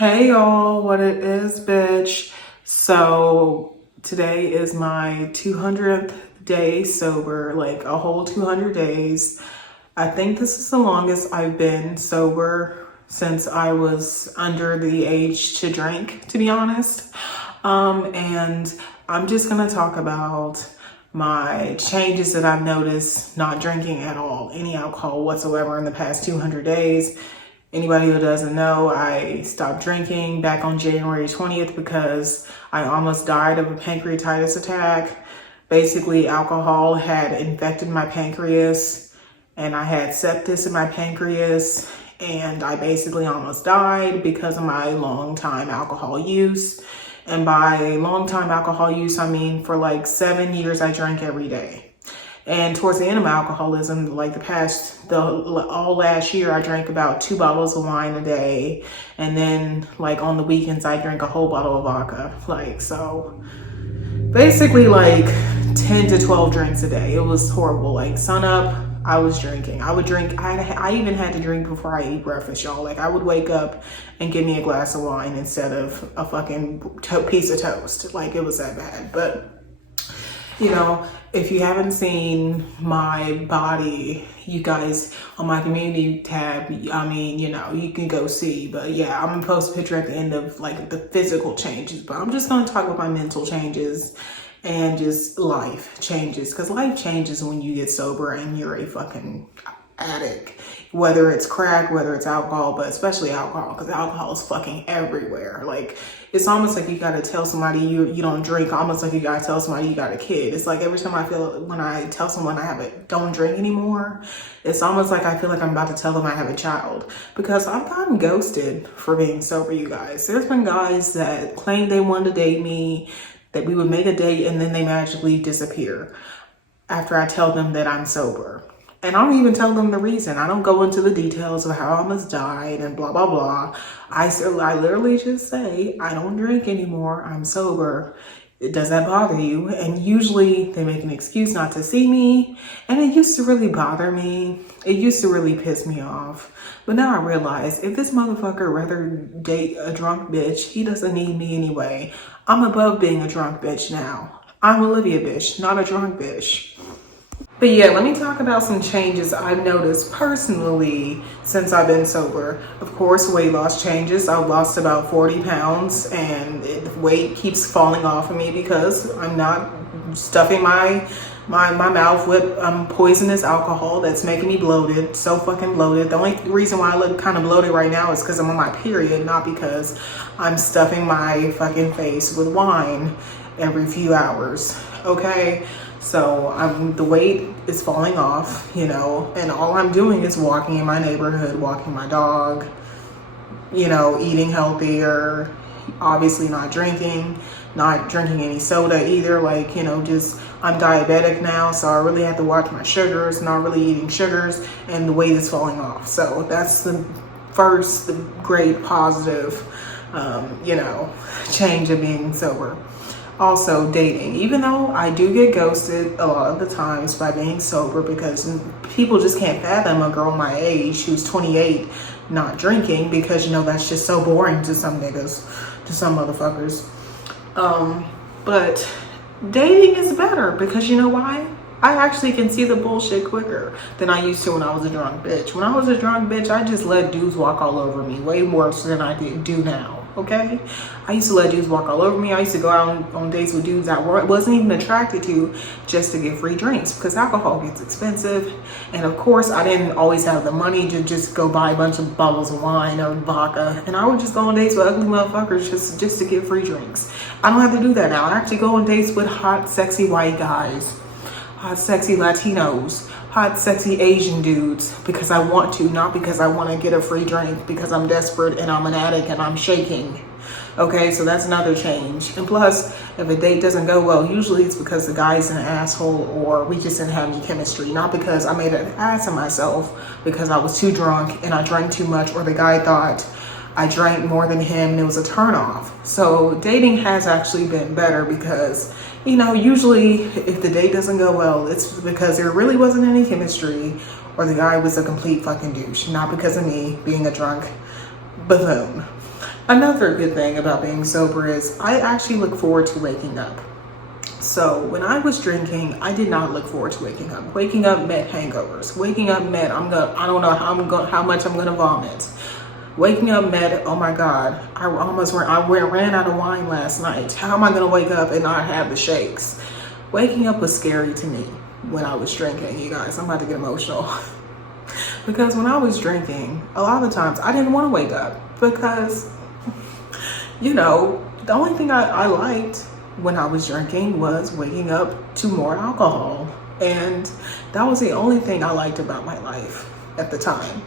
Hey y'all, what it is, bitch. So today is my 200th day sober, like a whole 200 days. I think this is the longest I've been sober since I was under the age to drink, to be honest. And I'm just gonna talk about my changes that I've noticed not drinking at all, any alcohol whatsoever in the past 200 days. Anybody who doesn't know, I stopped drinking back on January 20th because I almost died of a pancreatitis attack. Basically, alcohol had infected my pancreas and I had sepsis in my pancreas, and I basically almost died because of my long time alcohol use. And by long time alcohol use, I mean for like 7 years I drank every day. And towards the end of my alcoholism, like all last year, I drank about 2 bottles of wine a day. And then like on the weekends, I drank a whole bottle of vodka. So basically like 10 to 12 drinks a day. It was horrible. Like sun up, I was drinking. I would drink. I even had to drink before I eat breakfast, y'all. Like I would wake up and give me a glass of wine instead of a fucking piece of toast. Like it was that bad. But if you haven't seen my body, you guys on my community tab, you can go see. But yeah, I'm gonna post a picture at the end of like the physical changes. But I'm just gonna talk about my mental changes and just life changes. Because life changes when you get sober and you're a fucking addict. Whether it's crack, whether it's alcohol, but especially alcohol, because alcohol is fucking everywhere. Like it's almost like you gotta tell somebody you don't drink, almost like you gotta tell somebody you got a kid. It's like every time I feel, when I tell someone don't drink anymore, it's almost like I feel like I'm about to tell them I have a child, because I've gotten ghosted for being sober, you guys. There's been guys that claimed they wanted to date me, that we would make a date, and then they magically disappear after I tell them that I'm sober. And I don't even tell them the reason. I don't go into the details of how I almost died and blah, blah, blah. I literally just say, I don't drink anymore. I'm sober. Does that bother you? And usually they make an excuse not to see me. And it used to really bother me. It used to really piss me off. But now I realize if this motherfucker rather date a drunk bitch, he doesn't need me anyway. I'm above being a drunk bitch now. I'm Olivia bitch, not a drunk bitch. But yeah, let me talk about some changes I've noticed personally since I've been sober. Of course, weight loss changes. I've lost about 40 pounds and the weight keeps falling off of me because I'm not stuffing my mouth with poisonous alcohol that's making me bloated, so fucking bloated. The only reason why I look kind of bloated right now is because I'm on my period, not because I'm stuffing my fucking face with wine every few hours, okay? So the weight is falling off, and all I'm doing is walking in my neighborhood, walking my dog, eating healthier, obviously not drinking any soda either. I'm diabetic now, so I really have to watch my sugars, not really eating sugars, and the weight is falling off. So that's the first great positive, change of being sober. Also, dating. Even though I do get ghosted a lot of the times by being sober, because people just can't fathom a girl my age who's 28 not drinking, because that's just so boring to some niggas, to some motherfuckers. But dating is better because you know why? I actually can see the bullshit quicker than I used to when I was a drunk bitch. When I was a drunk bitch, I just let dudes walk all over me, way worse than I do now. Okay, I used to let dudes walk all over me. I used to go out on dates with dudes I wasn't even attracted to just to get free drinks, because alcohol gets expensive, and of course I didn't always have the money to just go buy a bunch of bottles of wine or vodka, and I would just go on dates with ugly motherfuckers just to get free drinks. I don't have to do that now. I actually go on dates with hot, sexy white guys, hot, sexy Latinos, hot, sexy Asian dudes, because I want to, not because I want to get a free drink, because I'm desperate and I'm an addict and I'm shaking. Okay, so that's another change. And plus, if a date doesn't go well, usually it's because the guy's an asshole or we just didn't have any chemistry, not because I made an ass of myself because I was too drunk and I drank too much, or the guy thought I drank more than him and it was a turnoff. So dating has actually been better because usually if the date doesn't go well, it's because there really wasn't any chemistry or the guy was a complete fucking douche, not because of me being a drunk buffoon. Another good thing about being sober is I actually look forward to waking up. So when I was drinking, I did not look forward to waking up. Waking up meant hangovers. Waking up meant I don't know how much I'm gonna vomit. Waking up meant, oh my God, I ran out of wine last night. How am I gonna wake up and not have the shakes? Waking up was scary to me when I was drinking, you guys. I'm about to get emotional. Because when I was drinking, a lot of the times I didn't want to wake up because, the only thing I liked when I was drinking was waking up to more alcohol. And that was the only thing I liked about my life at the time.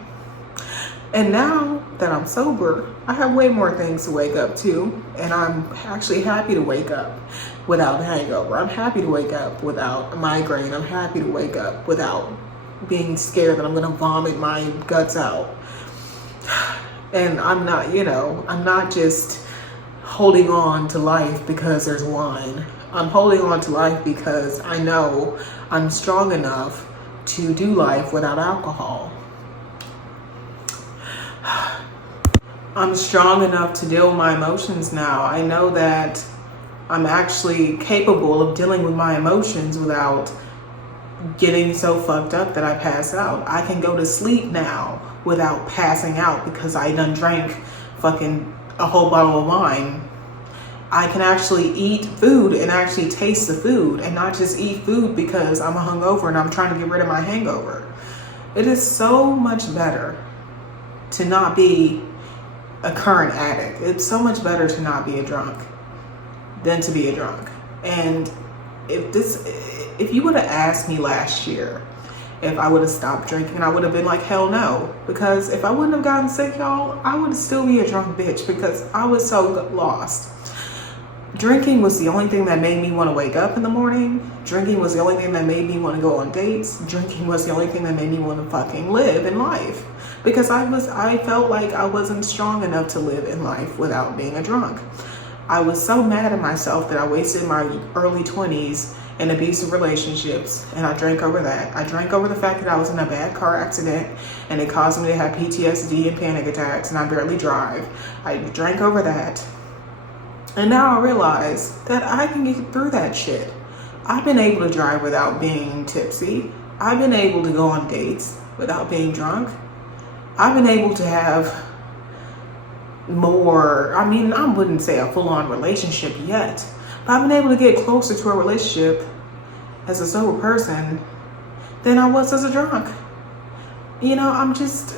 And now that I'm sober, I have way more things to wake up to. And I'm actually happy to wake up without a hangover. I'm happy to wake up without a migraine. I'm happy to wake up without being scared that I'm gonna vomit my guts out. And I'm not just holding on to life because there's wine. I'm holding on to life because I know I'm strong enough to do life without alcohol. I'm strong enough to deal with my emotions now. I know that I'm actually capable of dealing with my emotions without getting so fucked up that I pass out. I can go to sleep now without passing out because I done drank fucking a whole bottle of wine. I can actually eat food and actually taste the food and not just eat food because I'm hungover and I'm trying to get rid of my hangover. It is so much better to not be a current addict. It's so much better to not be a drunk than to be a drunk. And if you would have asked me last year if I would have stopped drinking, I would have been like, hell no. Because if I wouldn't have gotten sick, y'all, I would still be a drunk bitch because I was so lost. Drinking was the only thing that made me want to wake up in the morning. Drinking was the only thing that made me want to go on dates. Drinking was the only thing that made me want to fucking live in life. Because I felt like I wasn't strong enough to live in life without being a drunk. I was so mad at myself that I wasted my early 20s in abusive relationships, and I drank over that. I drank over the fact that I was in a bad car accident and it caused me to have PTSD and panic attacks and I barely drive. I drank over that. And now I realize that I can get through that shit. I've been able to drive without being tipsy. I've been able to go on dates without being drunk. I've been able to have more, I wouldn't say a full-on relationship yet, but I've been able to get closer to a relationship as a sober person than I was as a drunk. I'm just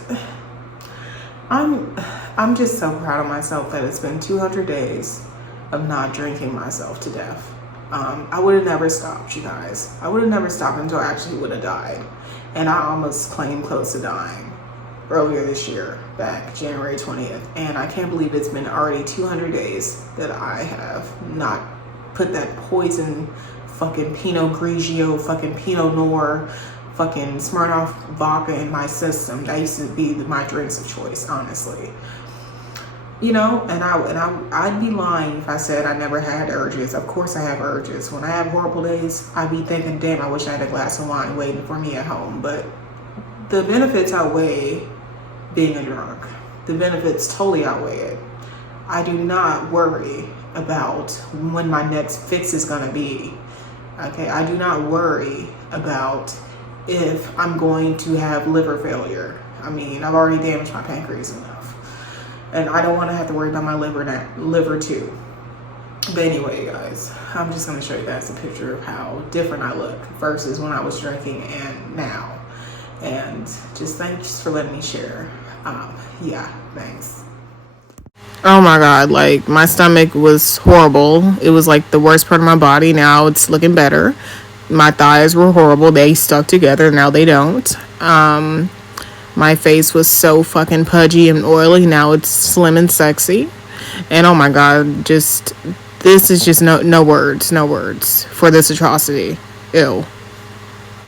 so proud of myself that it's been 200 days of not drinking myself to death. I would have never stopped, you guys. I would have never stopped until I actually would have died. And I almost came close to dying earlier this year, back January 20th. And I can't believe it's been already 200 days that I have not put that poison fucking Pinot Grigio, fucking Pinot Noir, fucking Smirnoff vodka in my system. That used to be my drinks of choice, honestly. And I'd be lying if I said I never had urges. Of course I have urges. When I have horrible days, I'd be thinking, damn, I wish I had a glass of wine waiting for me at home. But the benefits outweigh being a drunk. The benefits totally outweigh it. I do not worry about when my next fix is gonna be. Okay, I do not worry about if I'm going to have liver failure. I've already damaged my pancreas enough. And I don't want to have to worry about my liver too. But anyway, guys, I'm just going to show you guys a picture of how different I look versus when I was drinking and now. And just thanks for letting me share. Yeah, thanks. Oh my God, like my stomach was horrible. It was like the worst part of my body. Now it's looking better. My thighs were horrible. They stuck together. Now they don't. My face was so fucking pudgy and oily. Now it's slim and sexy. And oh my God, this is just no words for this atrocity. Ew.